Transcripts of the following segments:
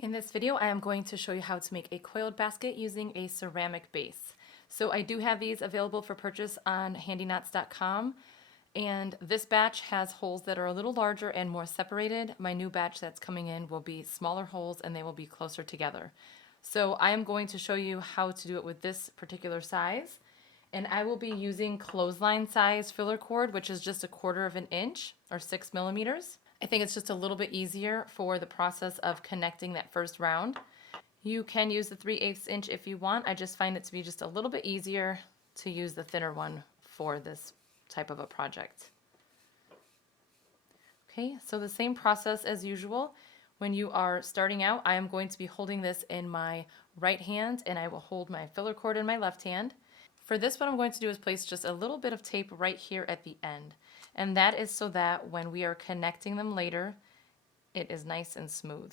In this video, I am going to show you how to make a coiled basket using a ceramic base. So I do have these available for purchase on handyknots.com, and this batch has holes that are a little larger and more separated. My new batch that's coming in will be smaller holes and they will be closer together. So I am going to show you how to do it with this particular size, and I will be using clothesline size filler cord, which is just 1/4 of an inch or 6 millimeters. I think it's just a little bit easier for the process of connecting that first round. You can use the 3/8 inch if you want. I just find it to be just a little bit easier to use the thinner one for this type of a project. Okay, so the same process as usual. When you are starting out, I am going to be holding this in my right hand and I will hold my filler cord in my left hand. For this, what I'm going to do is place just a little bit of tape right here at the end. And that is so that when we are connecting them later, it is nice and smooth.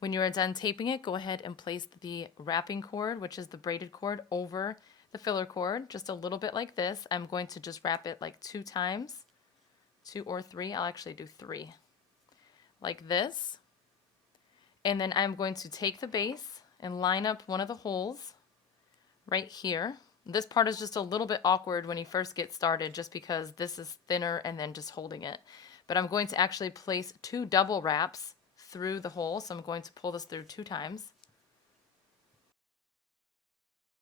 When you are done taping it, go ahead and place the wrapping cord, which is the braided cord, over the filler cord, just a little bit like this. I'm going to just wrap it like 2 times, 2 or 3. I'll actually do 3, like this. And then I'm going to take the base and line up one of the holes right here. This part is just a little bit awkward when you first get started just because this is thinner and then just holding it. But I'm going to actually place 2 double wraps through the hole, so I'm going to pull this through 2 times.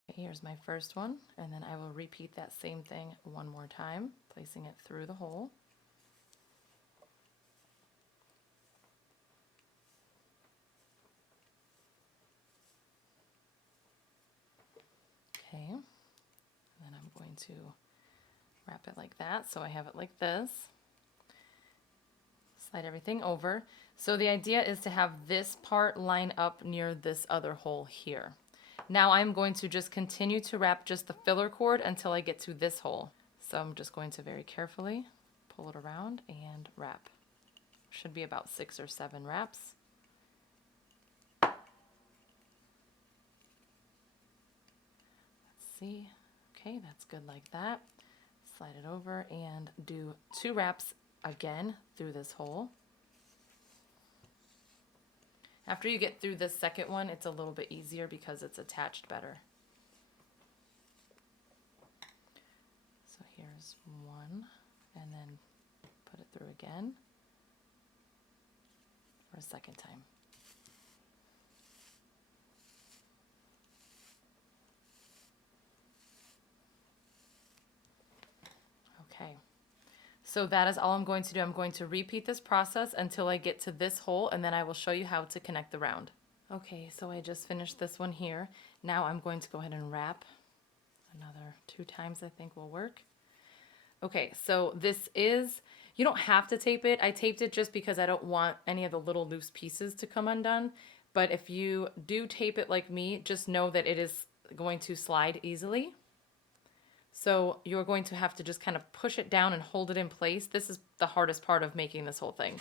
Okay, here's my first one, and then I will repeat that same thing one more time, placing it through the hole. Okay, and then I'm going to wrap it like that, so I have it like this. Slide everything over. So the idea is to have this part line up near this other hole here. Now I'm going to just continue to wrap just the filler cord until I get to this hole. So I'm just going to very carefully pull it around and wrap. Should be about 6 or 7 wraps. Let's see. Okay, that's good like that. Slide it over and do 2 wraps again through this hole. After you get through this second one, it's a little bit easier because it's attached better. So here's one, and then put it through again for a second time. Okay. So that is all I'm going to do. I'm going to repeat this process until I get to this hole, and then I will show you how to connect the round. Okay, so I just finished this one here. Now I'm going to go ahead and wrap another 2 times, I think will work. Okay, so this is, you don't have to tape it. I taped it just because I don't want any of the little loose pieces to come undone. But if you do tape it like me, just know that it is going to slide easily. So you're going to have to just kind of push it down and hold it in place. This is the hardest part of making this whole thing.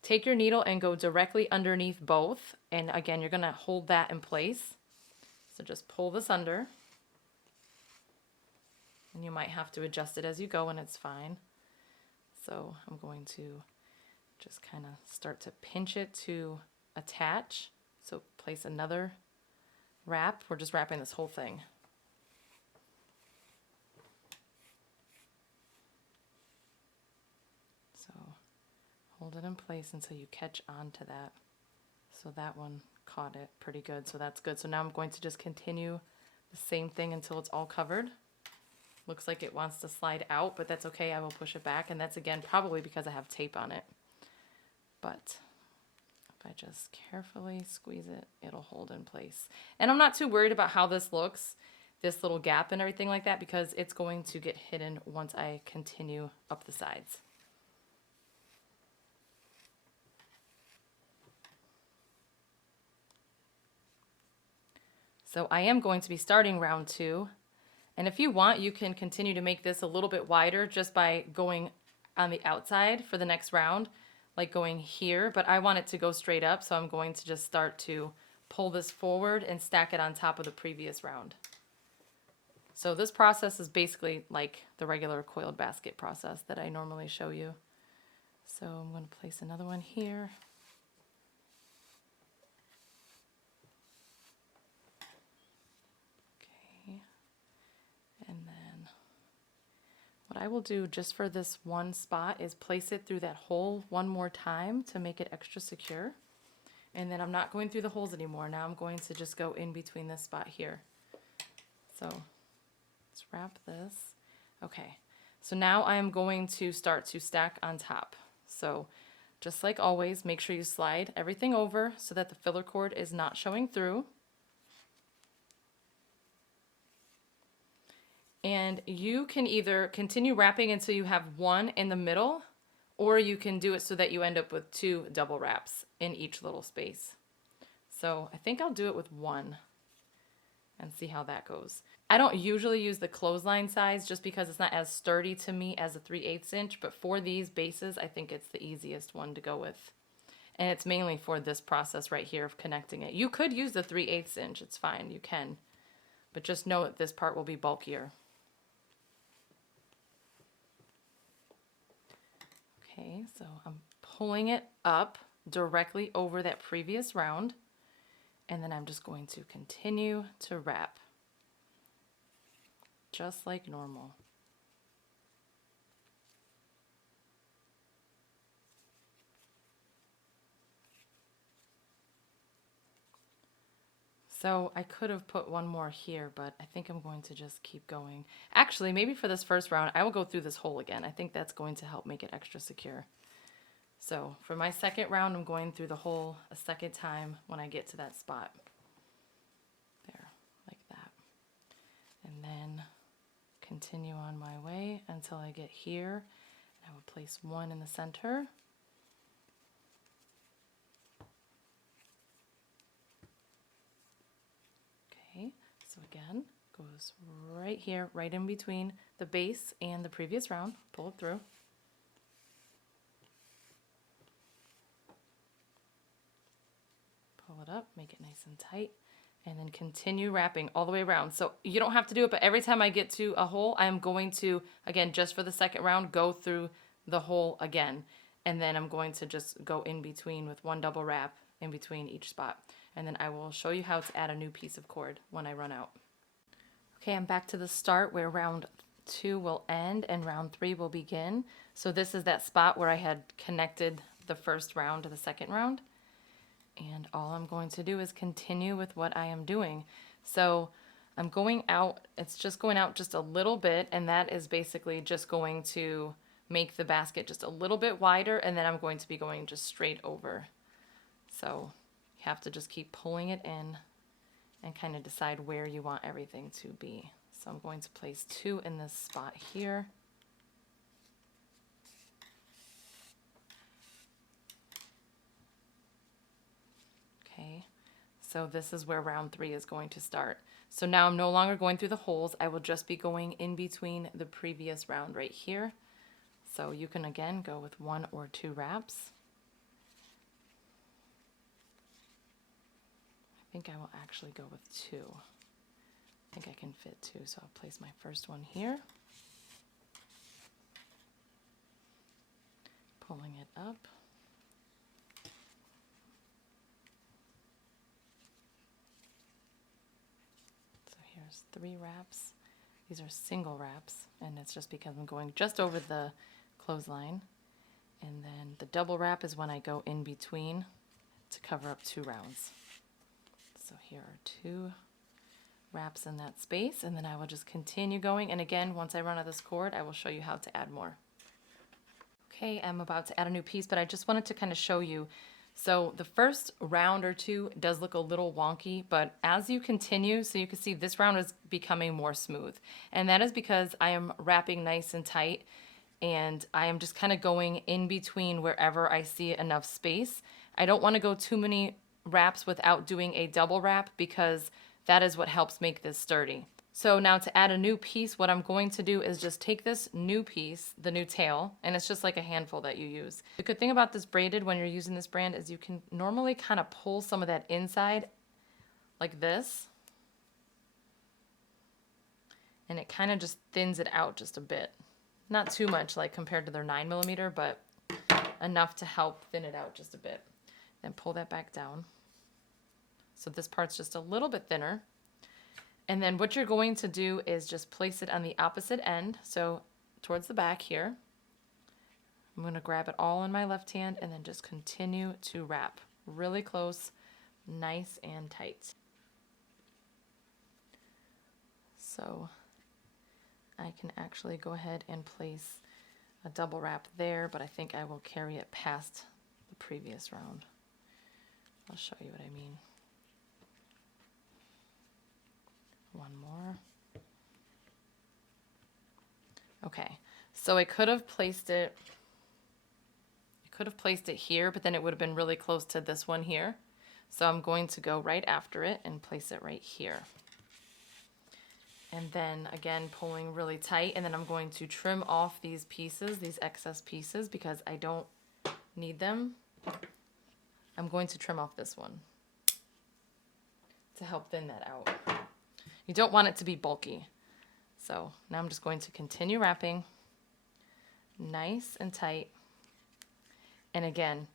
Take your needle and go directly underneath both. And again, you're going to hold that in place. So just pull this under. And you might have to adjust it as you go, and it's fine. So I'm going to just kind of start to pinch it to attach. So place another wrap. We're just wrapping this whole thing. Hold it in place until you catch on to that. So that one caught it pretty good, so that's good. So now I'm going to just continue the same thing until it's all covered. Looks like it wants to slide out, but that's okay. I will push it back, and that's again probably because I have tape on it. But if I just carefully squeeze it, it'll hold in place. And I'm not too worried about how this looks, this little gap and everything like that, because it's going to get hidden once I continue up the sides. So I am going to be starting round 2. And if you want, you can continue to make this a little bit wider just by going on the outside for the next round, like going here. But I want it to go straight up, so I'm going to just start to pull this forward and stack it on top of the previous round. So this process is basically like the regular coiled basket process that I normally show you. So I'm going to place another one here. I will do just for this one spot is place it through that hole one more time to make it extra secure. And then I'm not going through the holes anymore. Now I'm going to just go in between this spot here. So let's wrap this. Okay, so now I am going to start to stack on top. So just like always, make sure you slide everything over so that the filler cord is not showing through. And you can either continue wrapping until you have one in the middle, or you can do it so that you end up with 2 double wraps in each little space. So I think I'll do it with 1 and see how that goes. I don't usually use the clothesline size just because it's not as sturdy to me as a 3/8 inch, but for these bases, I think it's the easiest one to go with. And it's mainly for this process right here of connecting it. You could use the 3/8 inch, it's fine, you can. But just know that this part will be bulkier. Okay, so I'm pulling it up directly over that previous round, and then I'm just going to continue to wrap, just like normal. So I could have put one more here, but I think I'm going to just keep going. Actually, maybe for this first round, I will go through this hole again. I think that's going to help make it extra secure. So for my second round, I'm going through the hole a second time when I get to that spot. There, like that. And then continue on my way until I get here. I will place 1 in the center. Okay, so again, goes right here, right in between the base and the previous round. Pull it through. Pull it up, make it nice and tight, and then continue wrapping all the way around. So you don't have to do it, but every time I get to a hole, I'm going to, again, just for the second round, go through the hole again. And then I'm going to just go in between with 1 double wrap in between each spot. And then I will show you how to add a new piece of cord when I run out. Okay, I'm back to the start where round 2 will end and round 3 will begin. So this is that spot where I had connected the first round to the second round. And all I'm going to do is continue with what I am doing. So I'm going out, it's just going out just a little bit, and that is basically just going to make the basket just a little bit wider, and then I'm going to be going just straight over. So you have to just keep pulling it in and kind of decide where you want everything to be. So I'm going to place 2 in this spot here. Okay, so this is where round 3 is going to start. So now I'm no longer going through the holes. I will just be going in between the previous round right here. So you can again go with 1 or 2 wraps. I think I will actually go with 2. I think I can fit 2, so I'll place my first one here. Pulling it up. So here's 3 wraps. These are single wraps, and it's just because I'm going just over the clothesline. And then the double wrap is when I go in between to cover up 2 rounds. So here are 2 wraps in that space, and then I will just continue going. And again, once I run out of this cord, I will show you how to add more. Okay, I'm about to add a new piece, but I just wanted to kind of show you. So the first round or 2 does look a little wonky, but as you continue, so you can see this round is becoming more smooth. And that is because I am wrapping nice and tight, and I am just kind of going in between wherever I see enough space. I don't want to go too many wraps without doing a double wrap because that is what helps make this sturdy. So now to add a new piece, what I'm going to do is just take this new piece, the new tail, and it's just like a handful that you use. The good thing about this braided when you're using this brand is you can normally kind of pull some of that inside like this, and it kind of just thins it out just a bit. Not too much like compared to their 9mm, but enough to help thin it out just a bit. Then pull that back down. So this part's just a little bit thinner. And then what you're going to do is just place it on the opposite end. So towards the back here. I'm going to grab it all in my left hand and then just continue to wrap really close, nice and tight. So I can actually go ahead and place a double wrap there, but I think I will carry it past the previous round. I'll show you what I mean. One more. Okay, so I could have placed it here, but then it would have been really close to this one here. So I'm going to go right after it and place it right here. And then again, pulling really tight, and then I'm going to trim off these pieces, these excess pieces, because I don't need them. I'm going to trim off this one to help thin that out. You don't want it to be bulky. So now I'm just going to continue wrapping nice and tight. And again,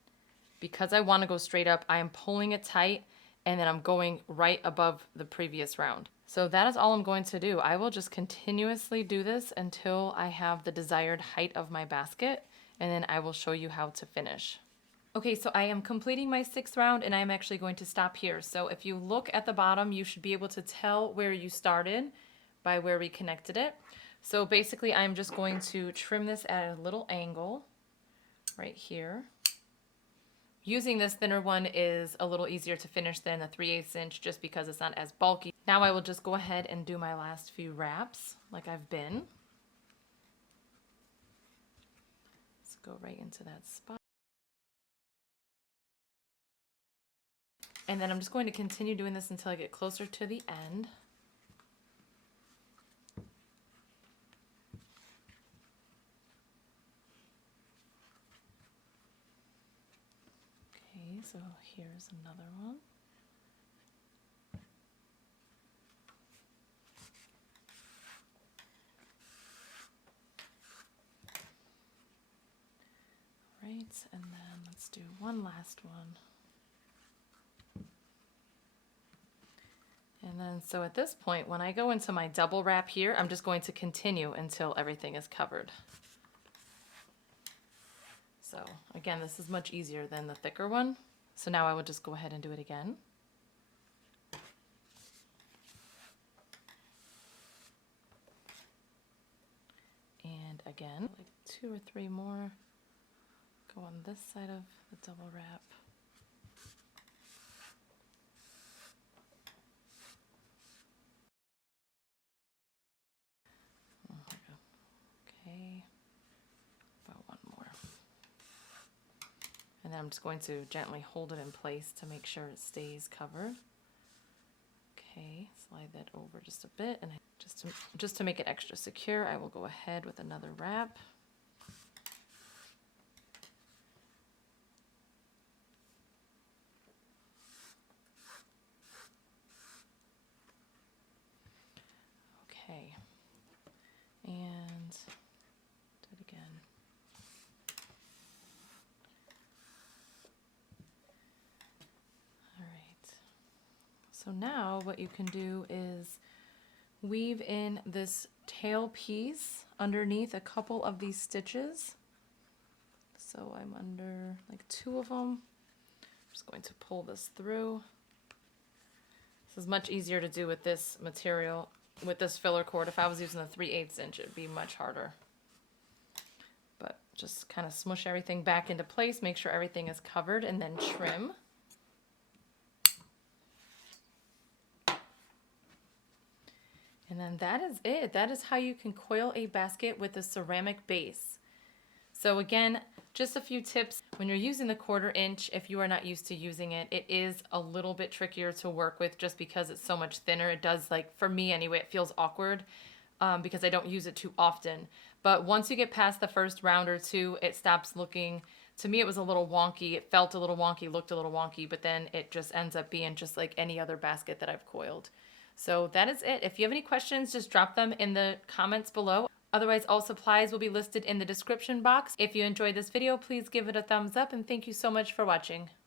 because I want to go straight up, I am pulling it tight and then I'm going right above the previous round. So that is all I'm going to do. I will just continuously do this until I have the desired height of my basket, and then I will show you how to finish. Okay, so I am completing my 6th round and I'm actually going to stop here. So if you look at the bottom, you should be able to tell where you started by where we connected it. So basically I'm just going to trim this at a little angle right here. Using this thinner one is a little easier to finish than the 3/8 inch just because it's not as bulky. Now I will just go ahead and do my last few wraps like I've been. Let's go right into that spot. And then I'm just going to continue doing this until I get closer to the end. Okay, so here's another one. Right, and then let's do one last one. And then, so at this point, when I go into my double wrap here, I'm just going to continue until everything is covered. So again, this is much easier than the thicker one. So now I will just go ahead and do it again. And again, like 2 or 3 more. Go on this side of the double wrap. Okay, about 1 more. And then I'm just going to gently hold it in place to make sure it stays covered. Okay, slide that over just a bit, and just to make it extra secure, I will go ahead with another wrap. Okay, and do it again. All right, so now what you can do is weave in this tail piece underneath a couple of these stitches. So I'm under like 2 of them. I'm just going to pull this through. This is much easier to do with this material, with this filler cord. If I was using the 3/8 inch, it'd be much harder. But just kind of smush everything back into place, make sure everything is covered, and then trim. And then that is it. That is how you can coil a basket with a ceramic base. So again, just a few tips. When you're using the 1/4 inch, if you are not used to using it, it is a little bit trickier to work with just because it's so much thinner. It does, like, for me anyway, it feels awkward because I don't use it too often. But once you get past the first round or 2, it stops looking, to me it was a little wonky. It felt a little wonky, looked a little wonky, but then it just ends up being just like any other basket that I've coiled. So that is it. If you have any questions, just drop them in the comments below. Otherwise, all supplies will be listed in the description box. If you enjoyed this video, please give it a thumbs up, and thank you so much for watching.